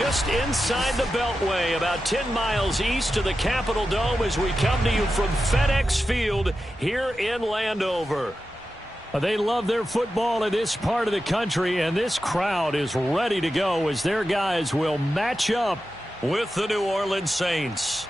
just inside the Beltway, about 10 miles east of the Capitol Dome as we come to you from FedEx Field here in Landover. They love their football in this part of the country, and this crowd is ready to go as their guys will match up with the New Orleans Saints.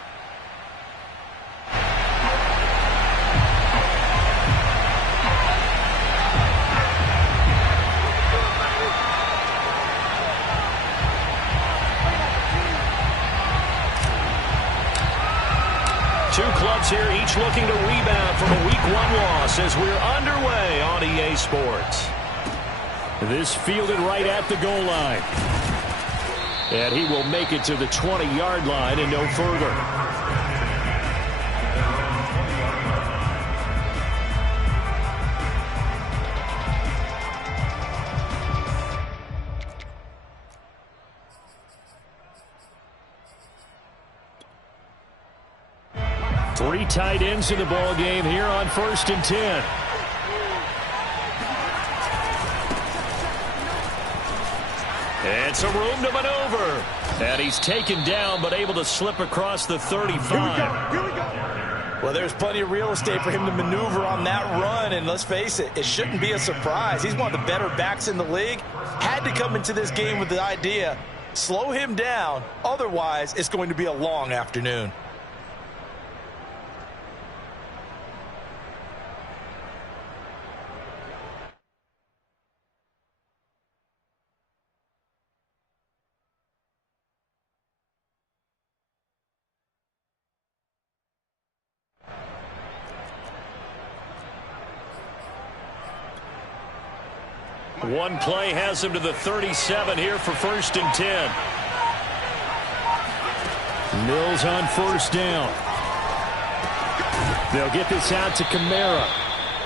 Two clubs here, each looking to rebound from a Week 1 loss as we're underway on EA Sports. This fielded right at the goal line. And he will make it to the 20-yard line and no further. Three tight ends in the ball game here on 1st and 10. And some room to maneuver. And he's taken down but able to slip across the 35. Here we go. Well, there's plenty of real estate for him to maneuver on that run. And let's face it, it shouldn't be a surprise. He's one of the better backs in the league. Had to come into this game with the idea, slow him down. Otherwise, it's going to be a long afternoon. One play has him to the 37 here for 1st and 10. Mills on 1st down. They'll get this out to Kamara.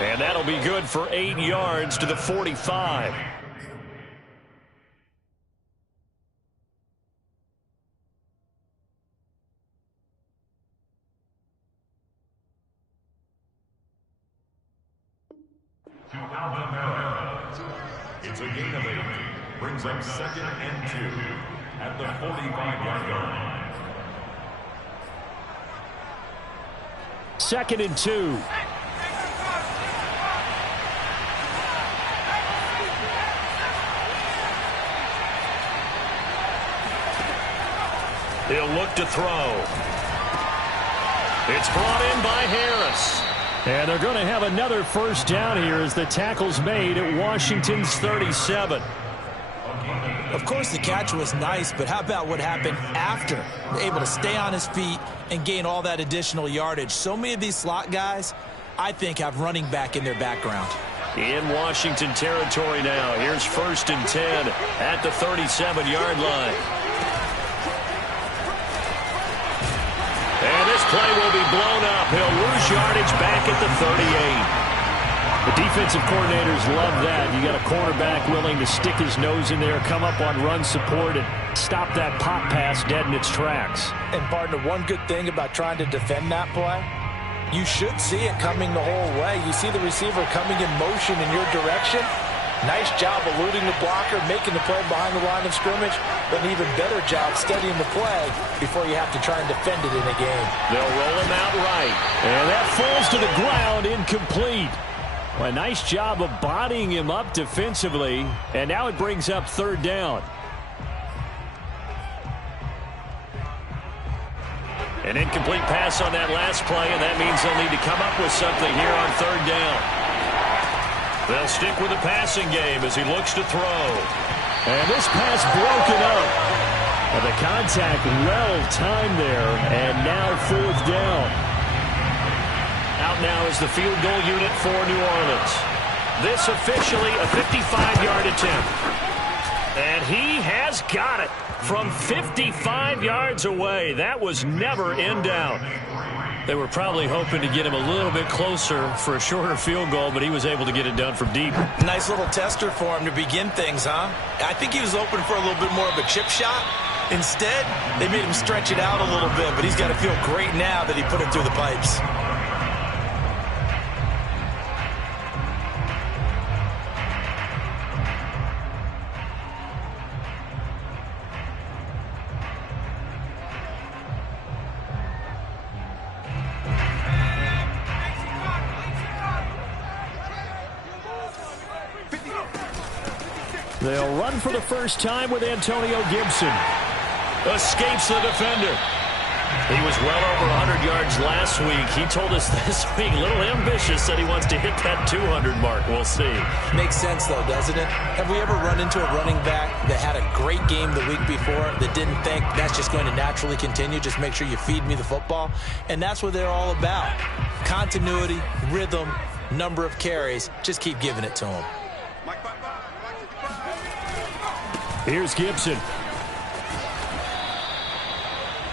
And that'll be good for 8 yards to the 45. It's a gain of 8. Brings up 2nd and 2 at the 45-yard line. 2nd and 2. He'll look to throw. It's brought in by Harris. And they're going to have another 1st down here as the tackle's made at Washington's 37. Of course, the catch was nice, but how about what happened after? Able to stay on his feet and gain all that additional yardage. So many of these slot guys, I think, have running back in their background. In Washington territory now. Here's 1st and 10 at the 37-yard line. And this play will be blown up. He'll lose yardage back at the 38. The defensive coordinators love that. You got a quarterback willing to stick his nose in there, come up on run support, and stop that pop pass dead in its tracks. And, partner, one good thing about trying to defend that play, you should see it coming the whole way. You see the receiver coming in motion in your direction. Nice job eluding the blocker, making the play behind the line of scrimmage, but an even better job studying the play before you have to try and defend it in a game. They'll roll him out right. And that falls to the ground, incomplete. Well, a nice job of bodying him up defensively, and now it brings up 3rd down. An incomplete pass on that last play, and that means they'll need to come up with something here on 3rd down. They'll stick with the passing game as he looks to throw. And this pass broken up. And the contact well timed there, and now 4th down. Out now is the field goal unit for New Orleans. This officially a 55-yard attempt. And he has got it from 55 yards away. That was never in doubt. They were probably hoping to get him a little bit closer for a shorter field goal, but he was able to get it done from deep. Nice little tester for him to begin things, huh? I think he was hoping for a little bit more of a chip shot. Instead, they made him stretch it out a little bit, but he's got to feel great now that he put it through the pipes. They'll run for the first time with Antonio Gibson. Escapes the defender. He was well over 100 yards last week. He told us this week, a little ambitious, that he wants to hit that 200 mark. We'll see. Makes sense, though, doesn't it? Have we ever run into a running back that had a great game the week before that didn't think that's just going to naturally continue? Just make sure you feed me the football. And that's what they're all about. Continuity, rhythm, number of carries. Just keep giving it to him. Here's Gibson.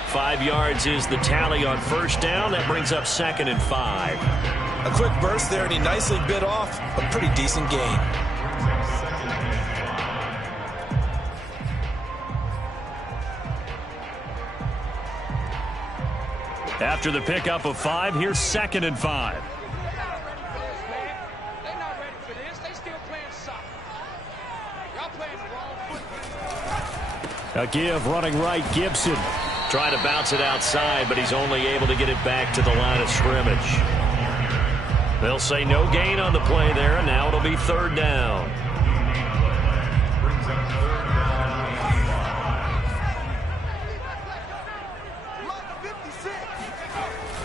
5 yards is the tally on first down. That brings up 2nd and 5. A quick burst there, and he nicely bit off a pretty decent gain. After the pickup of 5, here's 2nd and 5. A give running right, Gibson. Trying to bounce it outside, but he's only able to get it back to the line of scrimmage. They'll say no gain on the play there, and now it'll be 3rd down.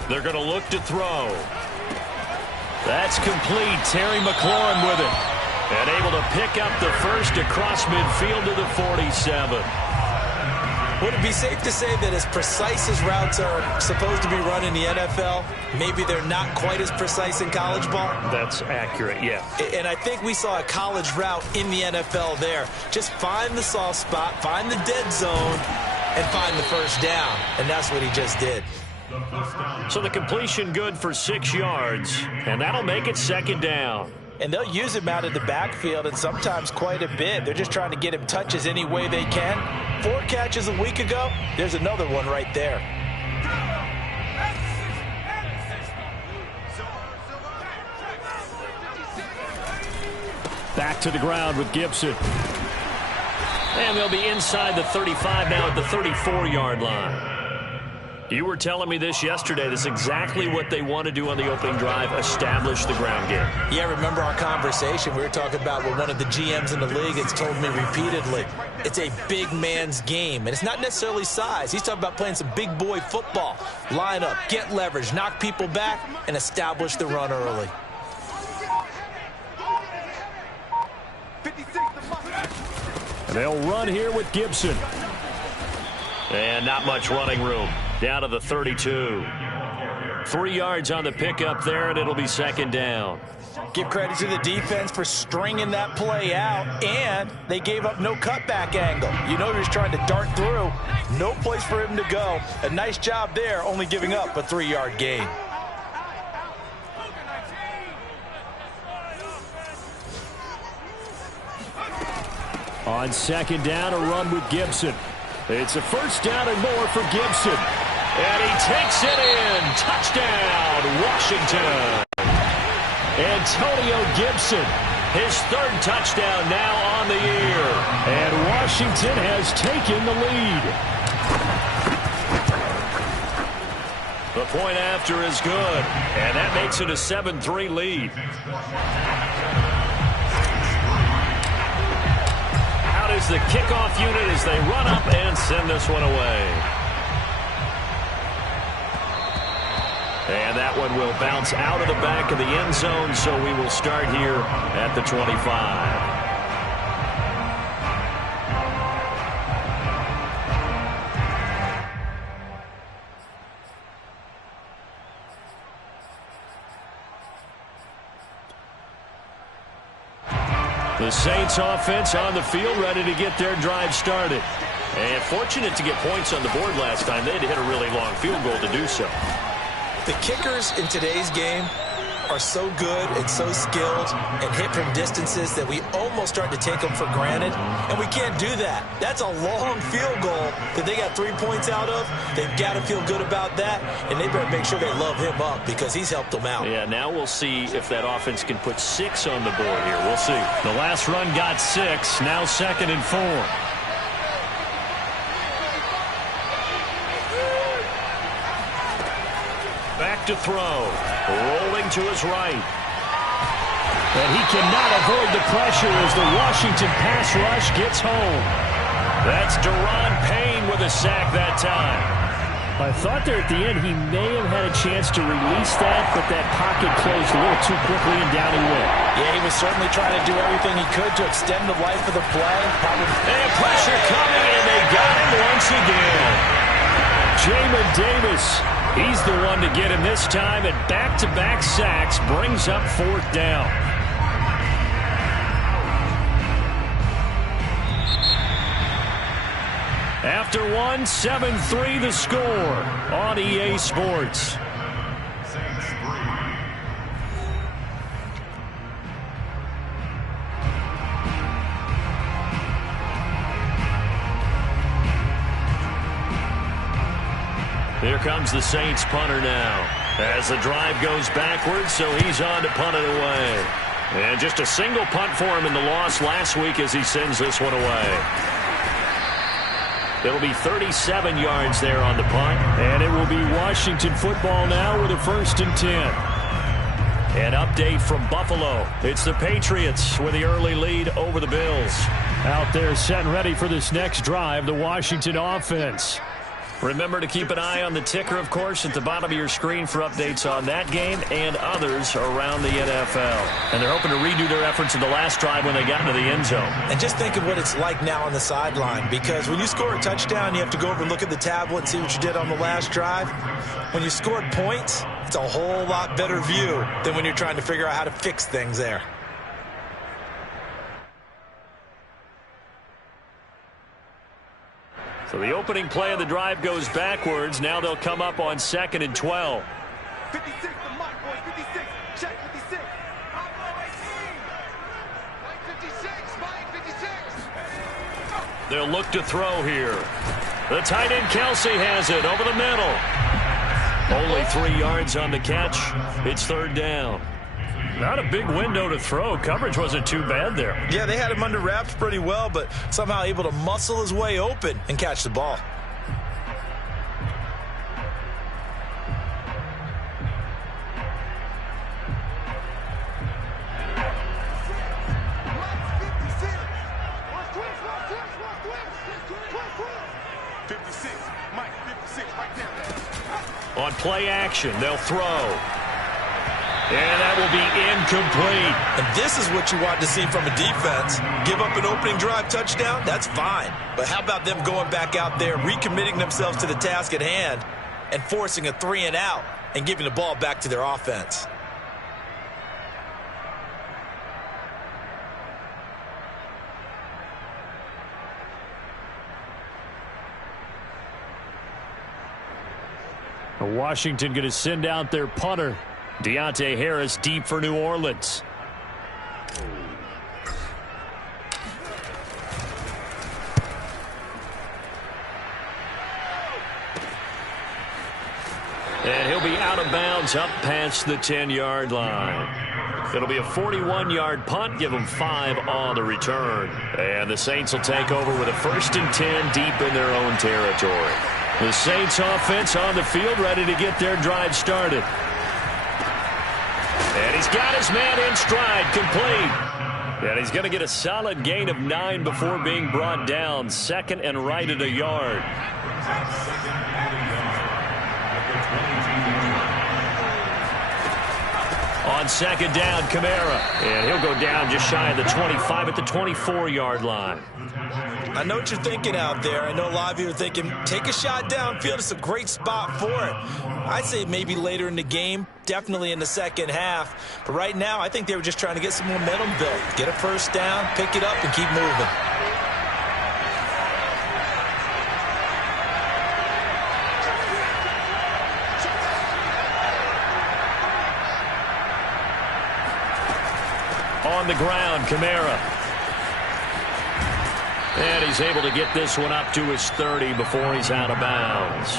They're going to look to throw. That's complete. Terry McLaurin with it. And able to pick up the first across midfield to the 47. Would it be safe to say that as precise as routes are supposed to be run in the NFL, maybe they're not quite as precise in college ball? That's accurate, yeah. And I think we saw a college route in the NFL there. Just find the soft spot, find the dead zone, and find the first down. And that's what he just did. So the completion good for 6 yards, and that'll make it 2nd down. And they'll use him out of the backfield, and sometimes quite a bit. They're just trying to get him touches any way they can. 4 catches a week ago. There's another one right there. Back to the ground with Gibson. And they'll be inside the 35 now at the 34-yard line. You were telling me this yesterday. This is exactly what they want to do on the opening drive, establish the ground game. Yeah, remember our conversation. We were talking about what one of the GMs in the league has told me repeatedly. It's a big man's game, and it's not necessarily size. He's talking about playing some big boy football. Line up, get leverage, knock people back, and establish the run early. And they'll run here with Gibson. And not much running room. Down to the 32. 3 yards on the pickup there, and it'll be 2nd down. Give credit to the defense for stringing that play out, and they gave up no cutback angle. You know he was trying to dart through. No place for him to go. A nice job there, only giving up a 3-yard gain. On 2nd down, a run with Gibson. It's a first down and more for Gibson. And he takes it in. Touchdown, Washington. Antonio Gibson, his 3rd touchdown now on the year. And Washington has taken the lead. The point after is good. And that makes it a 7-3 lead. Out is the kickoff unit as they run up and send this one away. And that one will bounce out of the back of the end zone, so we will start here at the 25. The Saints offense on the field, ready to get their drive started. And fortunate to get points on the board last time. They had to hit a really long field goal to do so. The kickers in today's game are so good and so skilled and hit from distances that we almost start to take them for granted, and we can't do that. That's a long field goal that they got 3 points out of. They've got to feel good about that, and they better make sure they love him up because he's helped them out. Yeah, now we'll see if that offense can put 6 on the board here. We'll see. The last run got 6, now 2nd and 4. Back to throw. Rolling to his right. And he cannot avoid the pressure as the Washington pass rush gets home. That's Deron Payne with a sack that time. I thought there at the end he may have had a chance to release that, but that pocket closed a little too quickly and down he went. Yeah, he was certainly trying to do everything he could to extend the life of the play. And pressure coming, and they got him once again. Jamin Davis, he's the one to get him this time, and back-to-back sacks brings up fourth down. After one, 7-3 the score on EA Sports. Here comes the Saints punter now as the drive goes backwards, so he's on to punt it away. And just a single punt for him in the loss last week as he sends this one away. It'll be 37 yards there on the punt. And it will be Washington football now with a 1st and 10. An update from Buffalo. It's the Patriots with the early lead over the Bills. Out there set and ready for this next drive, the Washington offense. Remember to keep an eye on the ticker, of course, at the bottom of your screen for updates on that game and others around the NFL. And they're hoping to redo their efforts in the last drive when they got into the end zone. And just think of what it's like now on the sideline, because when you score a touchdown, you have to go over and look at the tablet and see what you did on the last drive. When you scored points, it's a whole lot better view than when you're trying to figure out how to fix things there. So the opening play of the drive goes backwards. Now they'll come up on 2nd and 12. 56, the mark, boys. 56. Check 56. Mike 56. Mike 56. They'll look to throw here. The tight end Kelsey has it over the middle. Only 3 yards on the catch. It's 3rd down. Not a big window to throw. Coverage wasn't too bad there. Yeah, they had him under wraps pretty well, but somehow able to muscle his way open and catch the ball. On play action, they'll throw. And that will be incomplete. And this is what you want to see from a defense. Give up an opening drive touchdown, that's fine. But how about them going back out there, recommitting themselves to the task at hand, and forcing a 3-and-out and giving the ball back to their offense? Washington going to send out their punter. Deontay Harris deep for New Orleans. And he'll be out of bounds up past the 10-yard line. It'll be a 41-yard punt. Give them 5 on the return. And the Saints will take over with a 1st and 10 deep in their own territory. The Saints offense on the field ready to get their drive started. And he's got his man in stride, complete. And he's going to get a solid gain of 9 before being brought down. 2nd and right at a yard. On 2nd down, Kamara. And he'll go down just shy of the 25 at the 24-yard line. I know what you're thinking out there. I know a lot of you are thinking, take a shot downfield. It's a great spot for it. I'd say maybe later in the game, definitely in the second half. But right now, I think they were just trying to get some momentum built. Get a 1st down, pick it up, and keep moving. On the ground, Kamara. And he's able to get this one up to his 30 before he's out of bounds.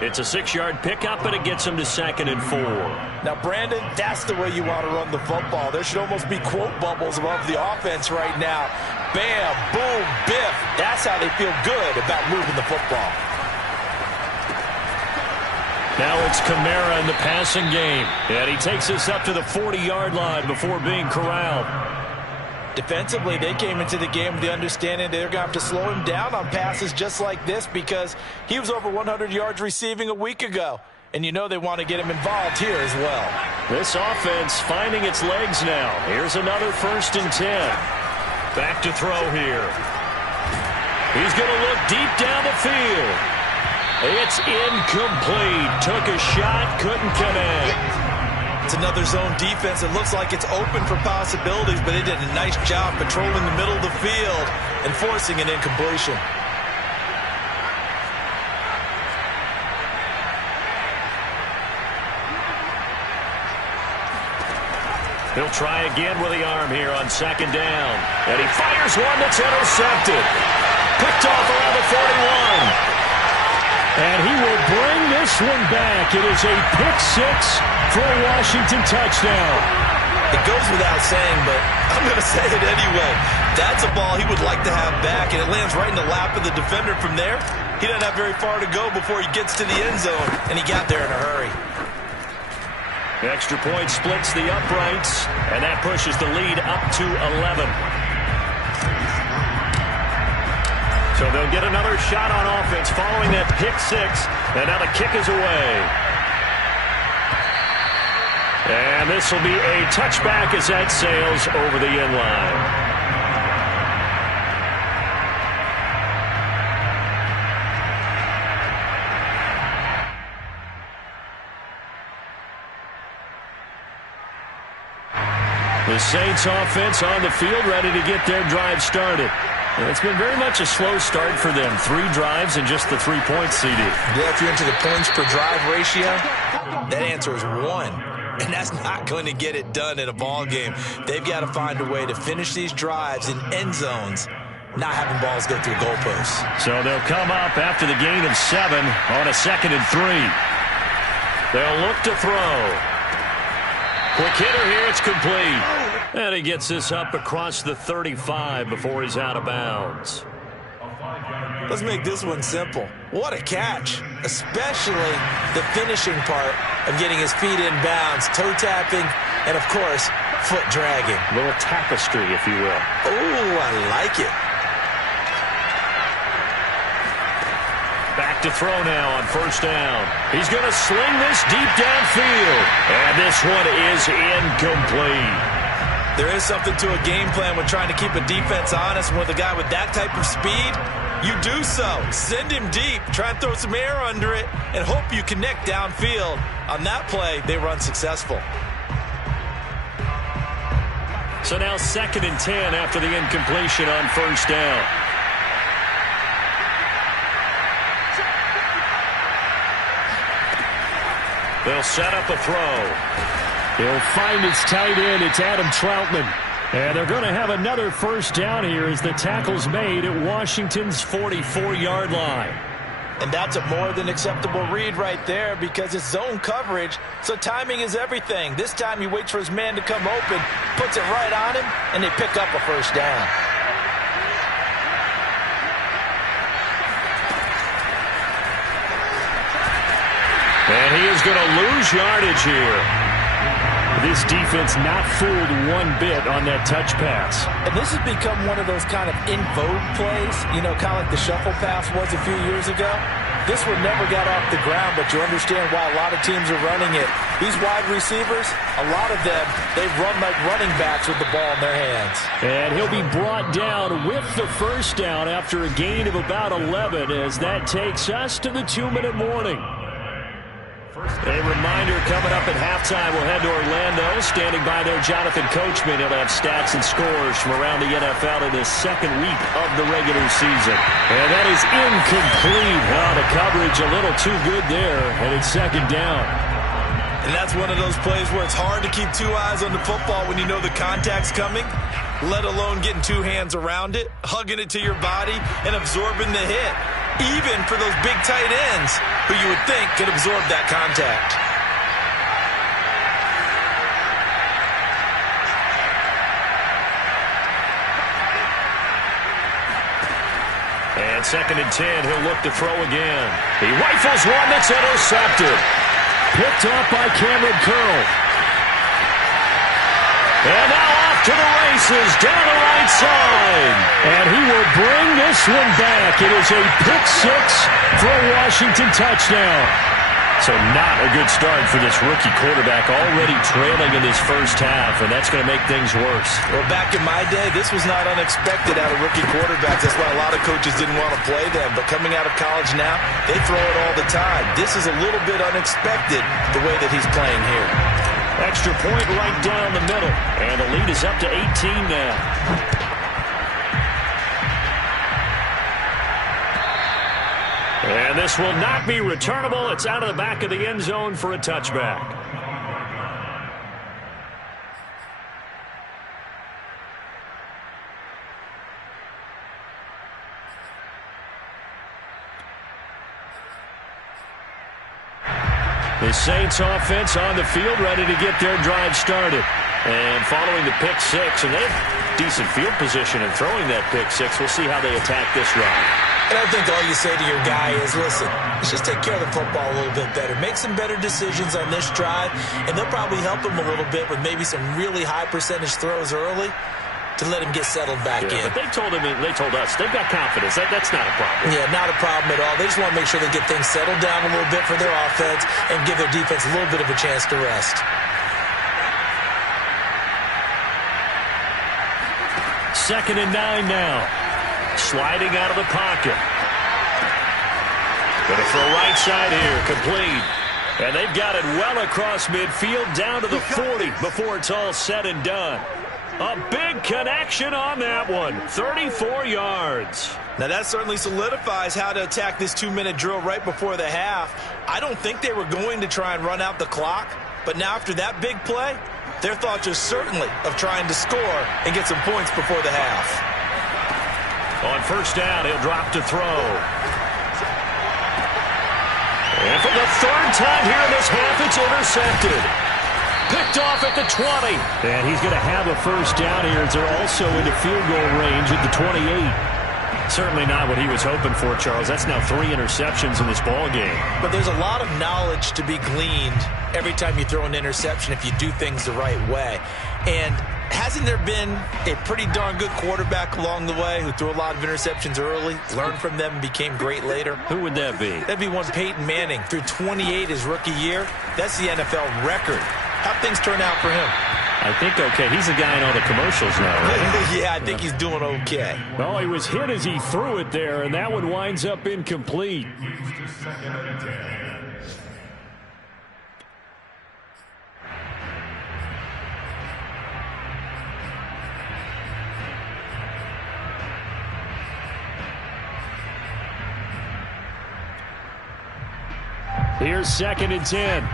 It's a 6-yard pickup, but it gets him to 2nd and 4. Now, Brandon, that's the way you want to run the football. There should almost be quote bubbles above the offense right now. Bam, boom, biff. That's how they feel good about moving the football. Now it's Kamara in the passing game. And he takes us up to the 40-yard line before being corralled. Defensively, they came into the game with the understanding they're going to have to slow him down on passes just like this because he was over 100 yards receiving a week ago. And you know they want to get him involved here as well. This offense finding its legs now. Here's another 1st and 10. Back to throw here. He's going to look deep down the field. It's incomplete. Took a shot, couldn't connect. It's another zone defense. It looks like it's open for possibilities, but they did a nice job patrolling the middle of the field and forcing an incompletion. He'll try again with the arm here on 2nd down. And he fires one that's intercepted. Picked off around the 41. And he will bring this one back. It is a pick-6 for a Washington touchdown. It goes without saying, but I'm going to say it anyway. That's a ball he would like to have back, and it lands right in the lap of the defender from there. He doesn't have very far to go before he gets to the end zone, and he got there in a hurry. The extra point splits the uprights, and that pushes the lead up to 11. So they'll get another shot on offense following that pick-6, and now the kick is away. And this will be a touchback as that sails over the end line. The Saints offense on the field ready to get their drive started. It's been very much a slow start for them. 3 drives and just the 3 points, CD. Yeah, if you're into the points per drive ratio, that answer is 1. And that's not going to get it done in a ball game. They've got to find a way to finish these drives in end zones, not having balls go through goalposts. So they'll come up after the gain of 7 on a 2nd and 3. They'll look to throw. Quick hitter here, it's complete. And he gets this up across the 35 before he's out of bounds. Let's make this one simple. What a catch, especially the finishing part of getting his feet in bounds, toe tapping, and of course, foot dragging. A little tapestry, if you will. Oh, I like it. Back to throw now on 1st down. He's going to sling this deep downfield. And this one is incomplete. There is something to a game plan with trying to keep a defense honest. With a guy with that type of speed, you do so. Send him deep. Try and throw some air under it and hope you connect downfield. On that play, they were unsuccessful. So now 2nd and 10 after the incompletion on 1st down. They'll set up a throw. He'll find his tight end. It's Adam Troutman. And they're going to have another 1st down here as the tackle's made at Washington's 44-yard line. And that's a more than acceptable read right there because it's zone coverage, so timing is everything. This time he waits for his man to come open, puts it right on him, and they pick up a 1st down. And he is going to lose yardage here. This defense not fooled one bit on that touch pass. And this has become one of those kind of in vogue plays, you know, kind of like the shuffle pass was a few years ago. This one never got off the ground, but you understand why a lot of teams are running it. These wide receivers, a lot of them, they run like running backs with the ball in their hands. And he'll be brought down with the 1st down after a gain of about 11 as that takes us to the 2-minute warning. A reminder coming up at halftime, we'll head to Orlando. Standing by there, Jonathan Coachman. He'll have stats and scores from around the NFL in this 2nd week of the regular season. And that is incomplete. Oh, the coverage a little too good there, and it's 2nd down. And that's one of those plays where it's hard to keep 2 eyes on the football when you know the contact's coming, let alone getting 2 hands around it, hugging it to your body, and absorbing the hit. Even for those big tight ends who you would think could absorb that contact. And 2nd and 10, he'll look to throw again. He rifles one that's intercepted. picked off by Cameron Curl. And now off to the races, down the right side. And he will bring this one back. It is a pick six for a Washington touchdown. So not a good start for this rookie quarterback, already trailing in this first half, and that's going to make things worse. Well, back in my day, this was not unexpected out of rookie quarterbacks. That's why a lot of coaches didn't want to play them. But coming out of college now, they throw it all the time. This is a little bit unexpected, the way that he's playing here. Extra point right down the middle, and the lead is up to 18 now. And this will not be returnable. It's out of the back of the end zone for a touchback. The Saints offense on the field, ready to get their drive started. And following the pick six, and they have decent field position in throwing that pick six. We'll see how they attack this run. And I think all you say to your guy is, listen, let's just take care of the football a little bit better. Make some better decisions on this drive, and they'll probably help him a little bit with maybe some really high percentage throws early to let him get settled back in. But they told us, they've got confidence. That's not a problem. Yeah, not a problem at all. They just want to make sure they get things settled down a little bit for their offense and give their defense a little bit of a chance to rest. Second and 9 now. Sliding out of the pocket. Going to throw right side here. Complete. And they've got it well across midfield down to the 40 before it's all said and done. A big connection on that one. 34 yards. Now that certainly solidifies how to attack this 2-minute drill right before the half. I don't think they were going to try and run out the clock. But now after that big play, their thoughts are certainly of trying to score and get some points before the half. On first down, he'll drop to throw. And for the third time here in this half, it's intercepted. Picked off at the 20. And he's going to have a first down here as they're also into field goal range at the 28. Certainly not what he was hoping for, Charles. That's now 3 interceptions in this ball game. But there's a lot of knowledge to be gleaned every time you throw an interception if you do things the right way. And hasn't there been a pretty darn good quarterback along the way who threw a lot of interceptions early, learned from them, and became great later? Who would that be? That'd be one Peyton Manning. Threw 28 his rookie year. That's the NFL record. How'd things turn out for him? I think okay. He's the guy in all the commercials now, right? Yeah, I think he's doing okay. No, he was hit as he threw it there, and that one winds up incomplete. Here's 2nd and 10.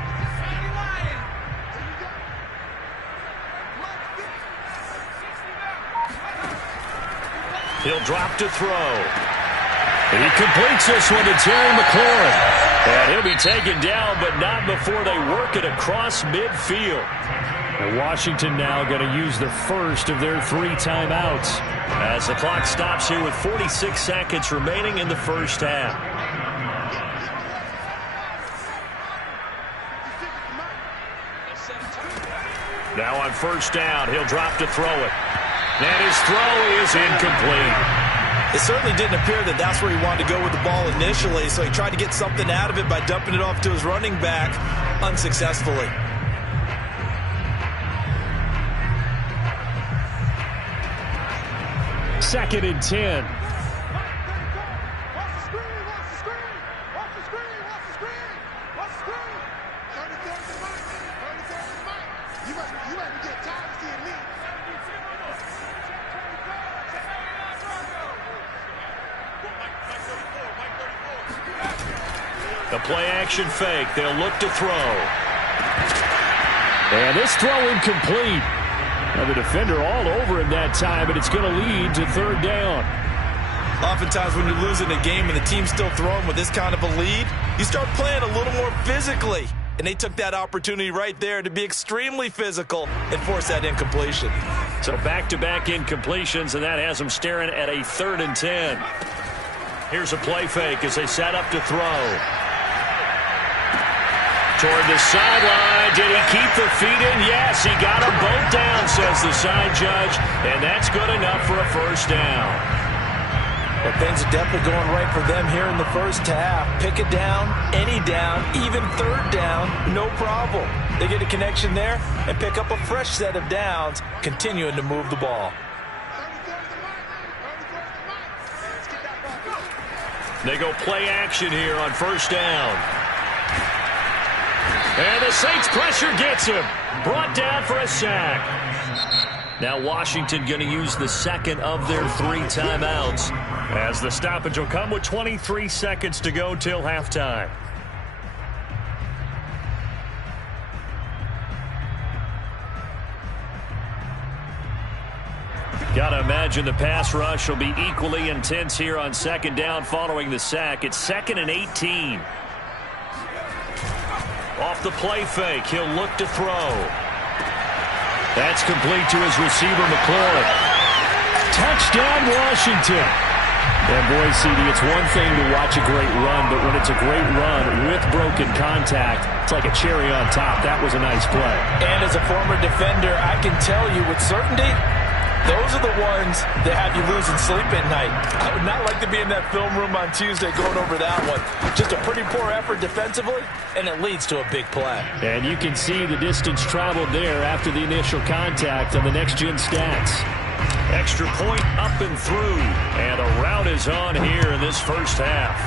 He'll drop to throw. And he completes this one to Terry McLaurin. And he'll be taken down, but not before they work it across midfield. And Washington now going to use the first of their 3 timeouts as the clock stops here with 46 seconds remaining in the first half. Now on first down, he'll drop to throw it. And his throw is incomplete. It certainly didn't appear that that's where he wanted to go with the ball initially, so he tried to get something out of it by dumping it off to his running back unsuccessfully. Second and 10. The play-action fake. They'll look to throw. And this throw incomplete. Now the defender all over him that time, but it's going to lead to 3rd down. Oftentimes when you're losing a game and the team's still throwing with this kind of a lead, you start playing a little more physically. And they took that opportunity right there to be extremely physical and force that incompletion. So back-to-back incompletions, and that has them staring at a 3rd and 10. Here's a play fake as they set up to throw. toward the sideline. Did he keep the feet in? Yes, he got them both down, says the side judge, and that's good enough for a first down. But things are definitely going right for them here in the first half. Pick it down, any down, even third down, no problem. They get a connection there and pick up a fresh set of downs, continuing to move the ball. They go play action here on first down. And the Saints pressure gets him. Brought down for a sack. Now Washington going to use the second of their 3 timeouts, as the stoppage will come with 23 seconds to go till halftime. Got to imagine the pass rush will be equally intense here on second down following the sack. It's 2nd and 18. Off the play fake, he'll look to throw. That's complete to his receiver, McLaurin. Touchdown, Washington. And boy, CD, it's one thing to watch a great run, but when it's a great run with broken contact, it's like a cherry on top. That was a nice play. And as a former defender, I can tell you with certainty, those are the ones that have you losing sleep at night. I would not like to be in that film room on Tuesday going over that one. Just a pretty poor effort defensively, and it leads to a big play. And you can see the distance traveled there after the initial contact on the next-gen stats. Extra point up and through, and a rout is on here in this first half.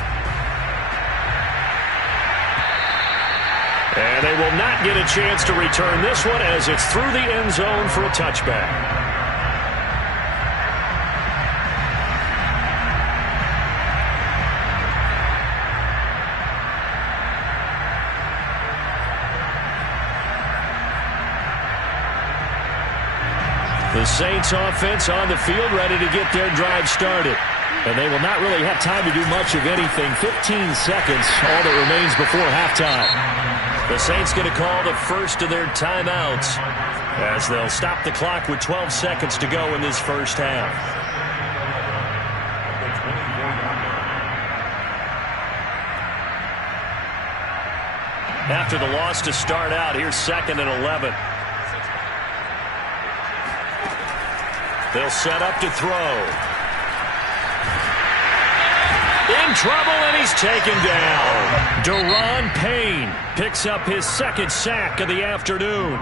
And they will not get a chance to return this one as it's through the end zone for a touchback. The Saints offense on the field ready to get their drive started. And they will not really have time to do much of anything. 15 seconds, all that remains before halftime. The Saints going to call the first of their timeouts as they'll stop the clock with 12 seconds to go in this first half. After the loss to start out, here's 2nd and 11. They'll set up to throw. In trouble, and he's taken down. Daron Payne picks up his 2nd sack of the afternoon.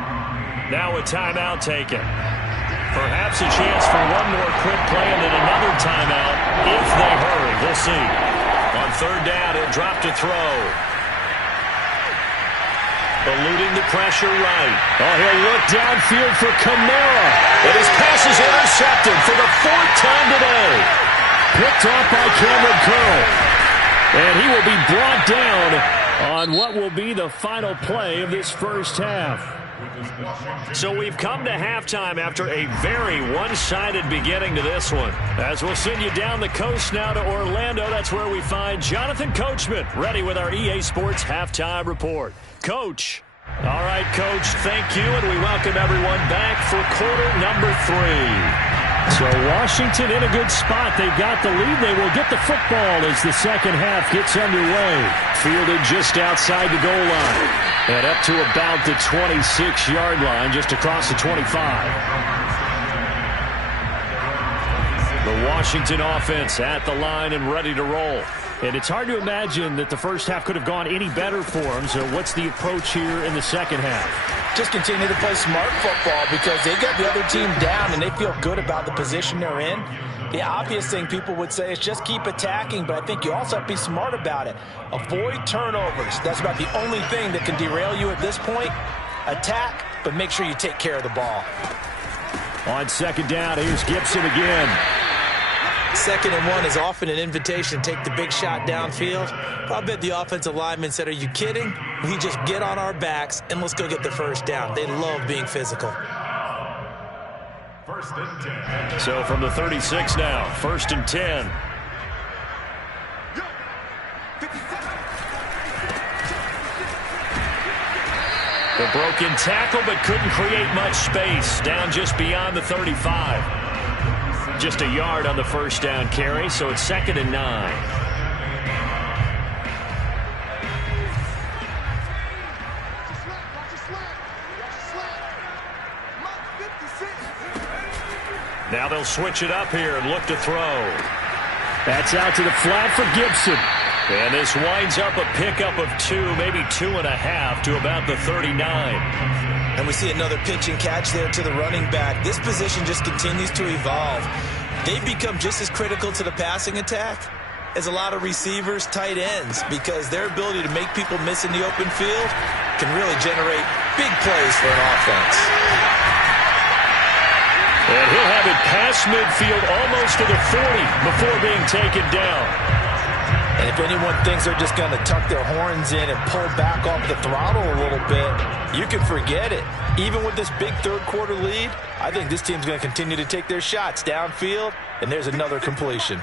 Now a timeout taken. Perhaps a chance for one more quick play and then another timeout if they hurry. We'll see. On 3rd down, he'll drop to throw. Eluding the pressure right. Oh, he'll look downfield for Kamara. And his pass is intercepted for the 4th time today. Picked off by Cameron Curl. And he will be brought down on what will be the final play of this first half. So we've come to halftime after a very one-sided beginning to this one. As we'll send you down the coast now to Orlando, that's where we find Jonathan Coachman ready with our EA Sports Halftime Report. Coach. All right, Coach, thank you, and we welcome everyone back for quarter number 3. So Washington in a good spot. They've got the lead. They will get the football as the second half gets underway. Fielded just outside the goal line. And up to about the 26-yard line, just across the 25. The Washington offense at the line and ready to roll. And it's hard to imagine that the first half could have gone any better for them. So what's the approach here in the second half? Just continue to play smart football because they got the other team down and they feel good about the position they're in. The obvious thing people would say is just keep attacking, but I think you also have to be smart about it. Avoid turnovers. That's about the only thing that can derail you at this point. Attack, but make sure you take care of the ball. On 2nd down, here's Gibson again. 2nd and 1 is often an invitation to take the big shot downfield. I bet the offensive lineman said, are you kidding? We just get on our backs and let's go get the first down. They love being physical. 1st and 10. So from the 36 now, 1st and 10. The broken tackle, but couldn't create much space. Down just beyond the 35. Just a yard on the first down carry, so it's 2nd and 9. Now they'll switch it up here and look to throw. That's out to the flat for Gibson. And this winds up a pickup of 2, maybe 2.5 to about the 39. And we see another pitch and catch there to the running back. This position just continues to evolve. They've become just as critical to the passing attack as a lot of receivers, tight ends, because their ability to make people miss in the open field can really generate big plays for an offense. And he'll have it past midfield almost to the 40 before being taken down. And if anyone thinks they're just going to tuck their horns in and pull back off the throttle a little bit, you can forget it. Even with this big third-quarter lead, I think this team's going to continue to take their shots downfield, and there's another completion.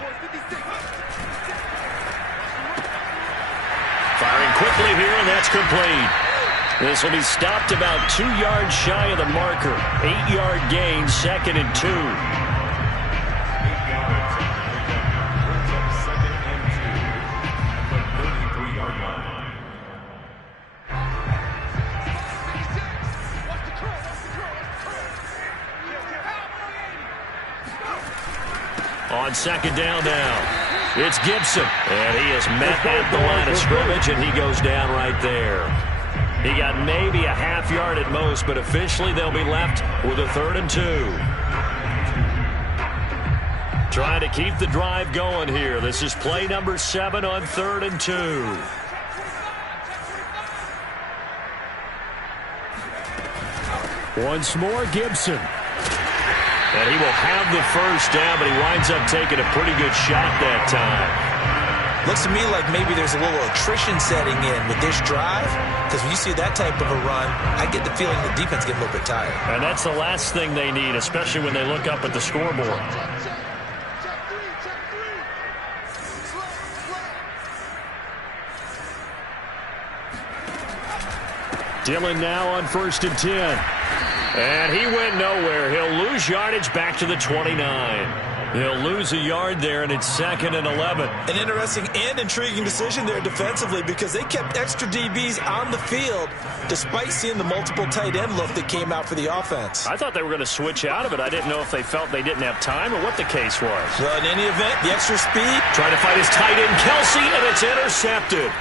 Firing quickly here, and that's complete. This will be stopped about 2 yards shy of the marker. 8-yard gain, 2nd and 2. On 2nd down now. It's Gibson, and he is met at the line of scrimmage, and he goes down right there. He got maybe a half yard at most, but officially they'll be left with a 3rd and 2. Trying to keep the drive going here. This is play number 7 on 3rd and 2. Once more, Gibson. And he will have the first down, but he winds up taking a pretty good shot that time. Looks to me like maybe there's a little attrition setting in with this drive, because when you see that type of a run, I get the feeling the defense gets a little bit tired. And that's the last thing they need, especially when they look up at the scoreboard. Dillon now on 1st and 10. And he went nowhere. He'll lose yardage back to the 29. They'll lose a yard there, and it's 2nd and 11. An interesting and intriguing decision there defensively, because they kept extra DBs on the field despite seeing the multiple tight end look that came out for the offense. I thought they were going to switch out of it. I didn't know if they felt they didn't have time or what the case was. Well, in any event, the extra speed. Trying to fight his tight end, Kelsey, and it's intercepted.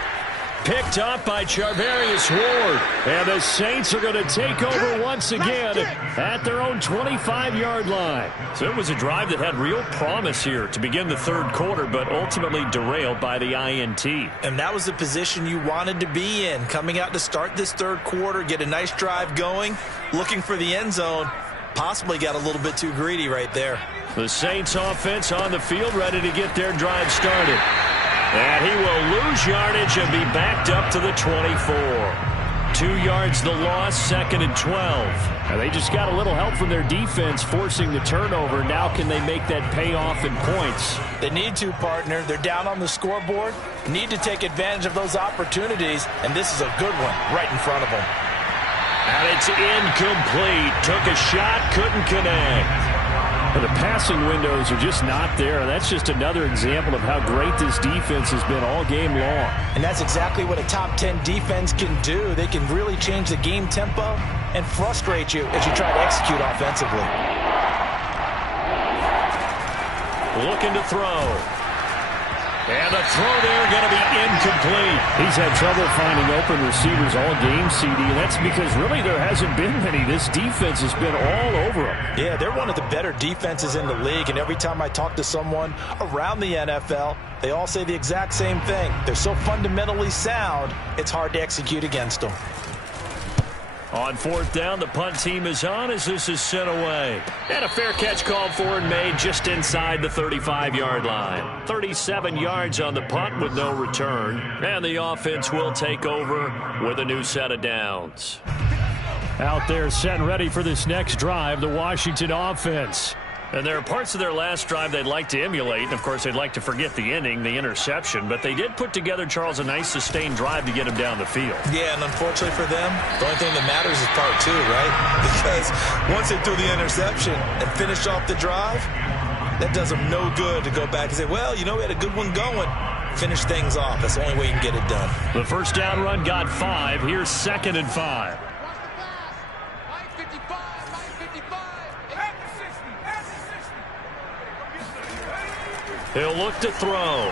Picked up by Charvarius Ward. And the Saints are going to take over once again at their own 25-yard line. So it was a drive that had real promise here to begin the 3rd quarter, but ultimately derailed by the INT. And that was the position you wanted to be in, coming out to start this 3rd quarter, get a nice drive going, looking for the end zone. Possibly got a little bit too greedy right there. The Saints offense on the field, ready to get their drive started. And he will lose yardage and be backed up to the 24. 2 yards the loss, 2nd and 12. And they just got a little help from their defense forcing the turnover. Now can they make that pay off in points? They need to, partner. They're down on the scoreboard. Need to take advantage of those opportunities, and this is a good one right in front of them. And it's incomplete. Took a shot, couldn't connect. The passing windows are just not there. That's just another example of how great this defense has been all game long. And that's exactly what a top 10 defense can do. They can really change the game tempo and frustrate you as you try to execute offensively. Looking to throw. And the throw there going to be incomplete. He's had trouble finding open receivers all game, CD, and that's because really there hasn't been many. This defense has been all over them. Yeah, they're one of the better defenses in the league, and every time I talk to someone around the NFL, they all say the exact same thing. They're so fundamentally sound, it's hard to execute against them. On 4th down, the punt team is on as this is sent away. And a fair catch called for and made just inside the 35-yard line. 37 yards on the punt with no return. And the offense will take over with a new set of downs. Out there set and ready for this next drive, the Washington offense. And there are parts of their last drive they'd like to emulate. And, of course, they'd like to forget the ending, the interception. But they did put together, Charles, a nice sustained drive to get him down the field. Yeah, and unfortunately for them, the only thing that matters is part 2, right? Because once they threw the interception and finished off the drive, that does them no good to go back and say, well, you know, we had a good one going. Finish things off. That's the only way you can get it done. The first down run got 5. Here's 2nd and 5. He'll look to throw.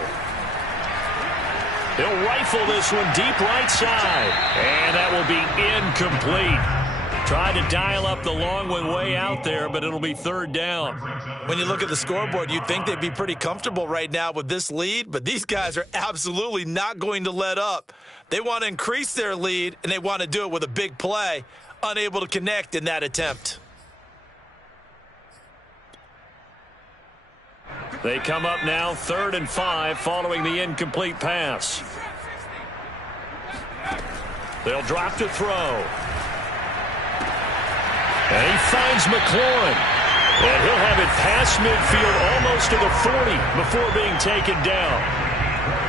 He'll rifle this one deep right side. And that will be incomplete. Tried to dial up the long one way out there, but it'll be third down. When you look at the scoreboard, you'd think they'd be pretty comfortable right now with this lead, but these guys are absolutely not going to let up. They want to increase their lead, and they want to do it with a big play. Unable to connect in that attempt. They come up now 3rd and 5 following the incomplete pass. They'll drop to throw. And he finds McLaurin. And he'll have it past midfield almost to the 40 before being taken down.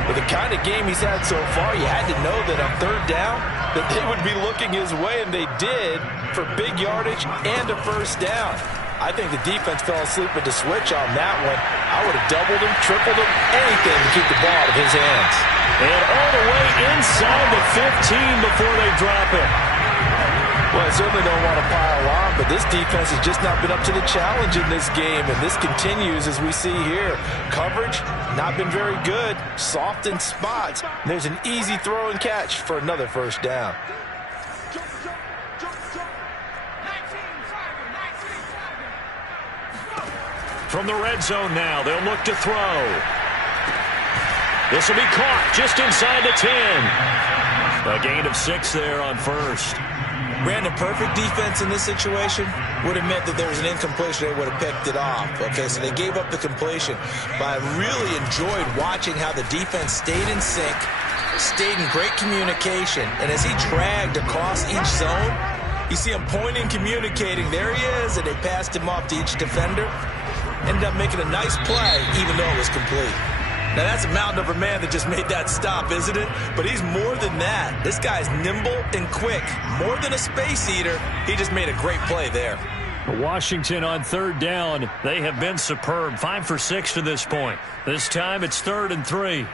With the kind of game he's had so far, you had to know that on 3rd down that they would be looking his way, and they did, for big yardage and a first down. I think the defense fell asleep at the switch on that one. I would have doubled him, tripled him, anything to keep the ball out of his hands. And all the way inside the 15 before they drop it. Well, I certainly don't want to pile on, but this defense has just not been up to the challenge in this game, and this continues as we see here. Coverage, not been very good. Soft in spots. There's an easy throw and catch for another first down. From the red zone now, they'll look to throw. This will be caught just inside the 10. A gain of 6 there on first. Brandon, perfect defense in this situation would have meant that there was an incompletion. They would have picked it off. Okay, so they gave up the completion. But I really enjoyed watching how the defense stayed in sync, stayed in great communication. And as he dragged across each zone, you see him pointing, communicating. There he is, and they passed him off to each defender. Ended up making a nice play, even though it was complete. Now, that's a mountain of a man that just made that stop, isn't it? But he's more than that. This guy's nimble and quick. More than a space eater, he just made a great play there. Washington on 3rd down. They have been superb. 5 for 6 to this point. This time it's 3rd and 3.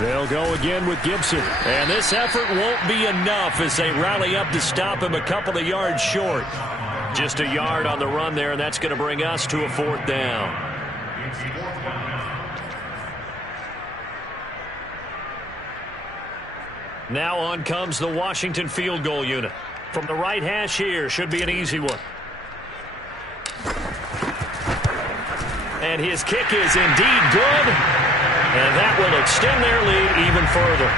They'll go again with Gibson. And this effort won't be enough as they rally up to stop him a couple of yards short. Just a yard on the run there, and that's going to bring us to a 4th down. Now on comes the Washington field goal unit. From the right hash here, should be an easy one. And his kick is indeed good. And that will extend their lead even further.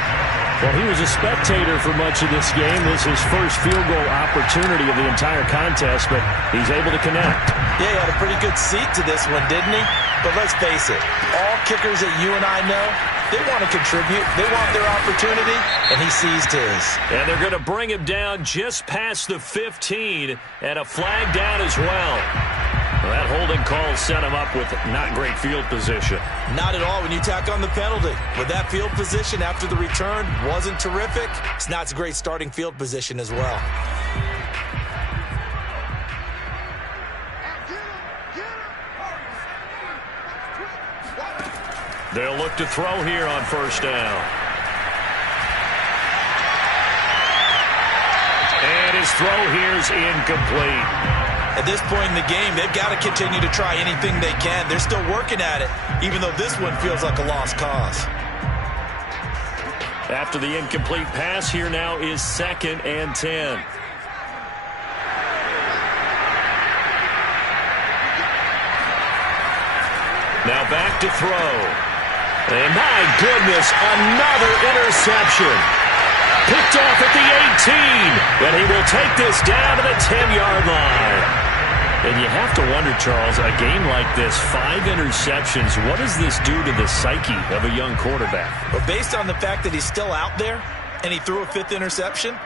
Well, he was a spectator for much of this game. This is his first field goal opportunity of the entire contest, but he's able to connect. Yeah, he had a pretty good seat to this one, didn't he? But let's face it, all kickers that you and I know, they want to contribute. They want their opportunity, and he seized his. And they're going to bring him down just past the 15, and a flag down as well. Well, that holding call set him up with not great field position. Not at all when you tack on the penalty. With that field position after the return wasn't terrific, it's not a great starting field position as well. They'll look to throw here on 1st down. And his throw here's incomplete. At this point in the game, they've got to continue to try anything they can. They're still working at it, even though this one feels like a lost cause. After the incomplete pass, here now is 2nd and 10. Now back to throw. And my goodness, another interception. Picked off at the 18. And he will take this down to the 10-yard line. And you have to wonder, Charles, a game like this, 5 interceptions, what does this do to the psyche of a young quarterback? But based on the fact that he's still out there and he threw a 5th interception,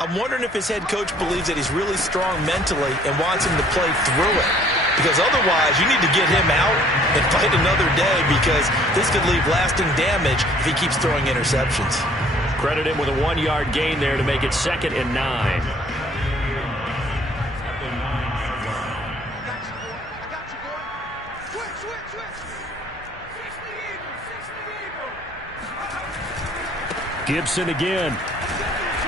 I'm wondering if his head coach believes that he's really strong mentally and wants him to play through it. Because otherwise, you need to get him out and fight another day, because this could leave lasting damage if he keeps throwing interceptions. Credit him with a 1-yard gain there to make it 2nd and 9. Gibson again.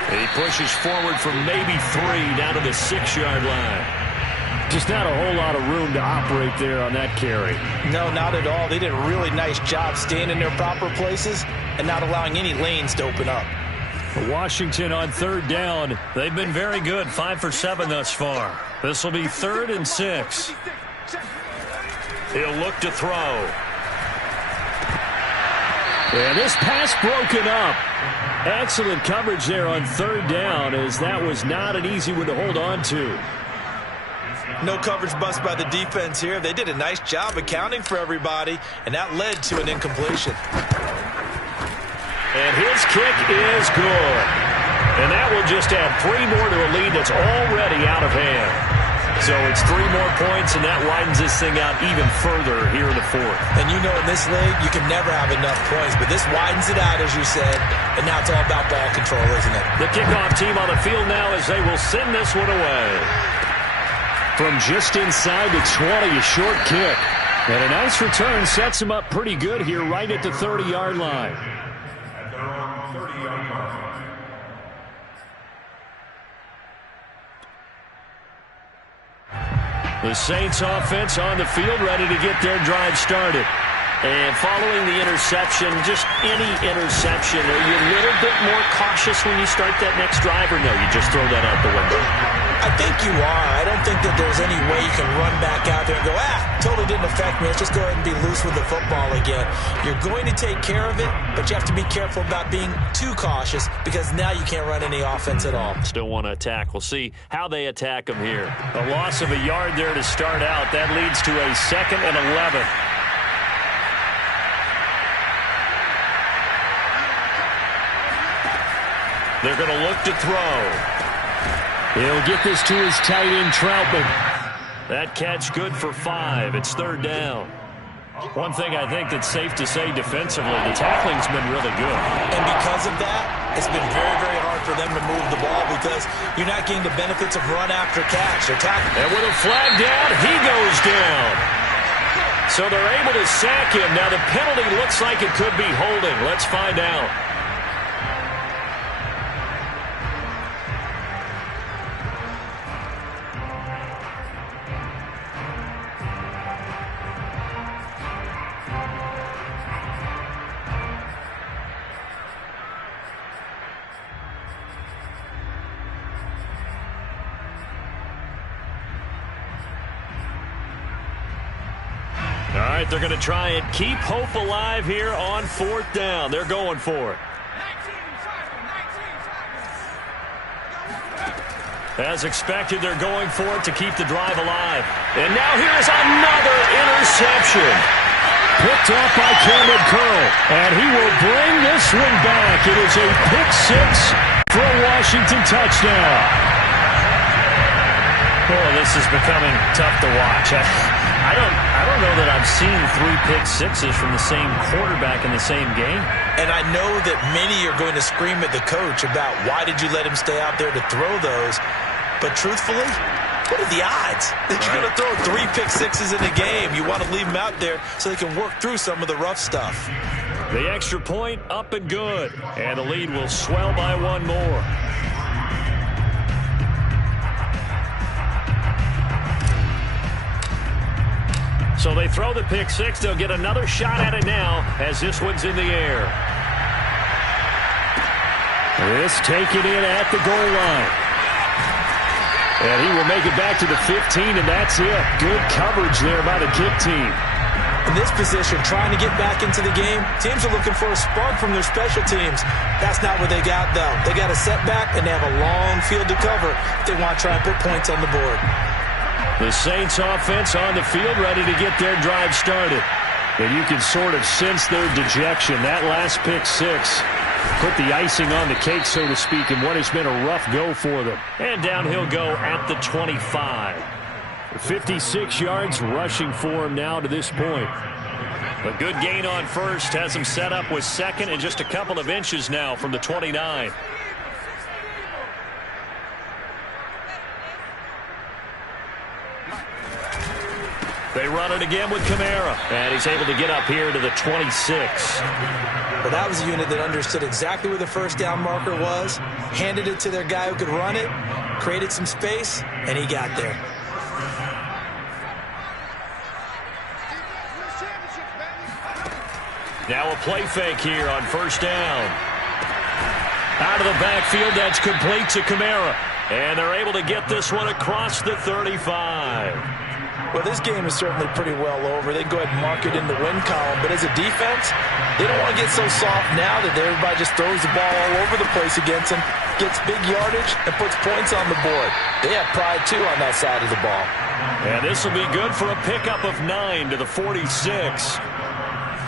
He pushes forward from maybe 3 down to the 6-yard line. Just not a whole lot of room to operate there on that carry. No, not at all. They did a really nice job staying in their proper places and not allowing any lanes to open up. Washington on third down. They've been very good, 5 for 7 thus far. This will be 3rd and 6. He'll look to throw. And this pass broken up. Excellent coverage there on third down, as that was not an easy one to hold on to. No coverage bust by the defense here. They did a nice job accounting for everybody, and that led to an incompletion. And his kick is good. And that will just add 3 more to a lead that's already out of hand. So it's 3 more points, and that widens this thing out even further here in the 4th. And you know in this league, you can never have enough points, but this widens it out, as you said, and now it's all about ball control, isn't it? The kickoff team on the field now as they will send this one away. From just inside the 20, a short kick. And a nice return sets him up pretty good here right at the 30-yard line. At their own 30-yard line. The Saints offense on the field ready to get their drive started. And following the interception, just any interception, are you a little bit more cautious when you start that next drive, or no, you just throw that out the window? I think you are. I don't think that there's any way you can run back out there and go, totally didn't affect me. Let's just go ahead and be loose with the football again. You're going to take care of it, but you have to be careful about being too cautious because now you can't run any offense at all. Still want to attack. We'll see how they attack them here. A loss of a yard there to start out. That leads to a 2nd and 11. They're going to look to throw. He'll get this to his tight end, Troutman. That catch good for 5. It's 3rd down. One thing I think that's safe to say defensively, the tackling's been really good. And because of that, it's been very, very hard for them to move the ball because you're not getting the benefits of run after catch. They're tackling. And with a flag down, he goes down. So they're able to sack him. Now the penalty looks like it could be holding. Let's find out. All right, they're going to try and keep hope alive here on 4th down. They're going for it. As expected, they're going for it to keep the drive alive. And now here's another interception. Picked off by Cameron Curl. And he will bring this one back. It is a pick 6 for a Washington touchdown. Oh, this is becoming tough to watch. I don't know that I've seen 3 pick sixes from the same quarterback in the same game. And I know that many are going to scream at the coach about why did you let him stay out there to throw those. But truthfully, what are the odds that you're going to throw 3 pick sixes in a game? You want to leave them out there so they can work through some of the rough stuff. The extra point up and good. And the lead will swell by 1 more. So they throw the pick 6. They'll get another shot at it now as this one's in the air. This taken in at the goal line. And he will make it back to the 15, and that's it. Good coverage there by the kick team. In this position, trying to get back into the game, teams are looking for a spark from their special teams. That's not what they got, though. They got a setback, and they have a long field to cover if they want to try and put points on the board. The Saints offense on the field ready to get their drive started. And you can sort of sense their dejection. That last pick 6 put the icing on the cake, so to speak, in what has been a rough go for them. And down he'll go at the 25. 56 yards rushing for him now to this point. A good gain on first has him set up with 2nd and just a couple of inches now from the 29. They run it again with Kamara. And he's able to get up here to the 26. Well, that was a unit that understood exactly where the first down marker was, handed it to their guy who could run it, created some space, and he got there. Now a play fake here on first down. Out of the backfield, that's complete to Kamara. And they're able to get this one across the 35. Well, this game is certainly pretty well over. They can go ahead and mark it in the win column. But as a defense, they don't want to get so soft now that everybody just throws the ball all over the place against them, gets big yardage, and puts points on the board. They have pride, too, on that side of the ball. And this will be good for a pickup of 9 to the 46.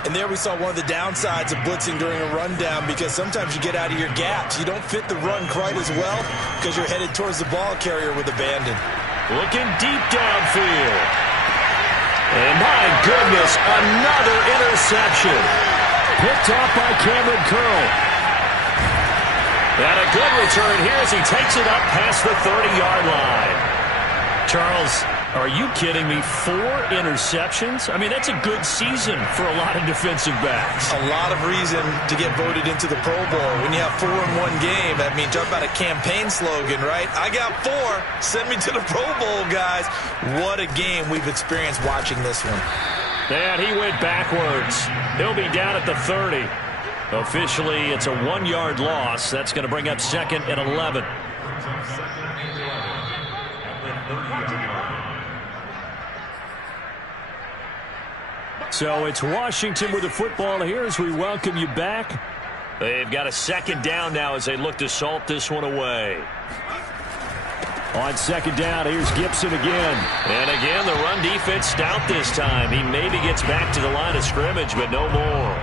And there we saw one of the downsides of blitzing during a rundown, because sometimes you get out of your gaps. You don't fit the run quite as well because you're headed towards the ball carrier with abandon. Looking deep downfield. And my goodness, another interception. Picked off by Cameron Curl. And a good return here as he takes it up past the 30-yard line. Charles, are you kidding me? 4 interceptions? I mean, that's a good season for a lot of defensive backs. A lot of reason to get voted into the Pro Bowl. When you have 4 in one game, that means talk about a campaign slogan, right? I got 4. Send me to the Pro Bowl, guys. What a game we've experienced watching this one. And he went backwards. He'll be down at the 30. Officially, it's a 1-yard loss. That's going to bring up 2nd and 11. So it's Washington with the football here as we welcome you back. They've got a 2nd down now as they look to salt this one away. On 2nd down, here's Gibson again. And again, the run defense stout this time. He maybe gets back to the line of scrimmage, but no more.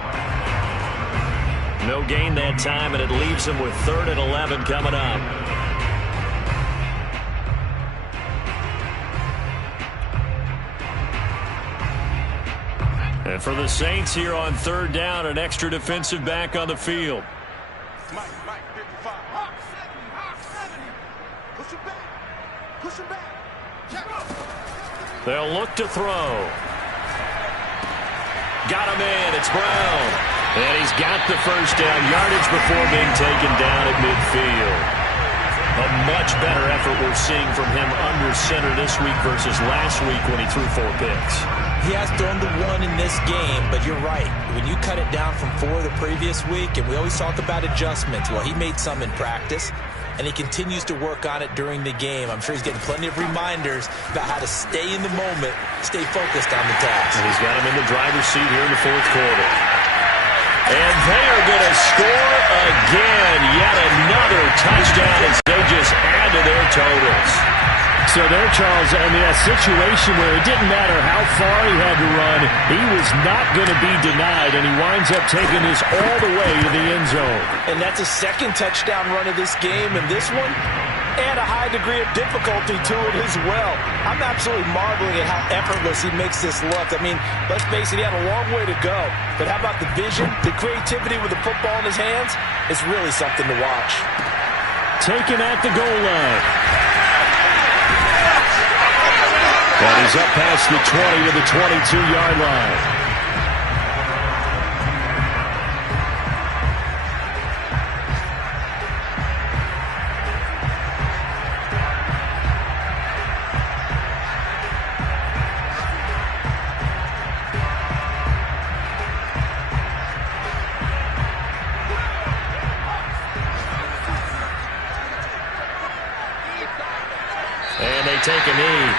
No gain that time, and it leaves him with 3rd and 11 coming up. And for the Saints here on 3rd down, an extra defensive back on the field. Mike, 55. Hawk 70. Push him back. Push him back. Check. They'll look to throw. Got him in. It's Brown. And he's got the first down yardage before being taken down at midfield. A much better effort we're seeing from him under center this week versus last week when he threw 4 picks. He has thrown the 1 in this game, but you're right. When you cut it down from 4 the previous week, and we always talk about adjustments, well, he made some in practice, and he continues to work on it during the game. I'm sure he's getting plenty of reminders about how to stay in the moment, stay focused on the task. And he's got him in the driver's seat here in the 4th quarter. And they are going to score again. Yet another touchdown as they just add to their totals. So there, Charles, I mean, a situation where it didn't matter how far he had to run, he was not going to be denied, and he winds up taking this all the way to the end zone. And that's a 2nd touchdown run of this game, and this one, and a high degree of difficulty to it as well. I'm absolutely marveling at how effortless he makes this look. I mean, let's face it, he had a long way to go. But how about the vision, the creativity with the football in his hands? It's really something to watch. Taken at the goal line. And he's up past the 20 to the 22-yard line. And they take a knee.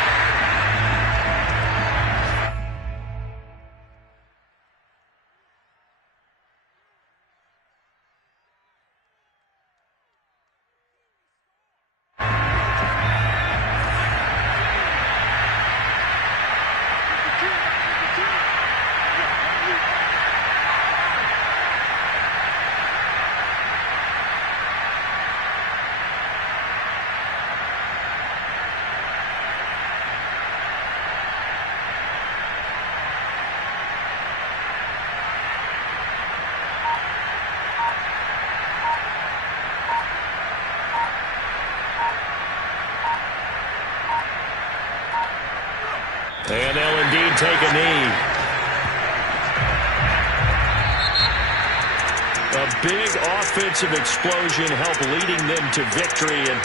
And they'll indeed take a knee. A big offensive explosion helped leading them to victory. And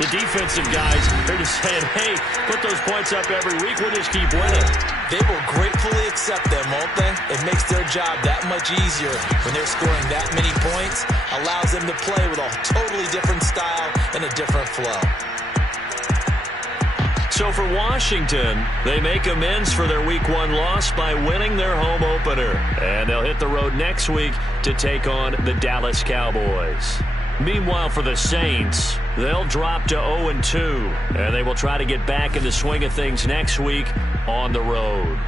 The defensive guys are just saying, hey, put those points up every week. We'll just keep winning. They will gratefully accept them, won't they? It makes their job that much easier when they're scoring that many points. Allows them to play with a totally different style and a different flow. So for Washington, they make amends for their Week 1 loss by winning their home opener. And they'll hit the road next week to take on the Dallas Cowboys. Meanwhile, for the Saints, they'll drop to 0-2, and they will try to get back in the swing of things next week on the road.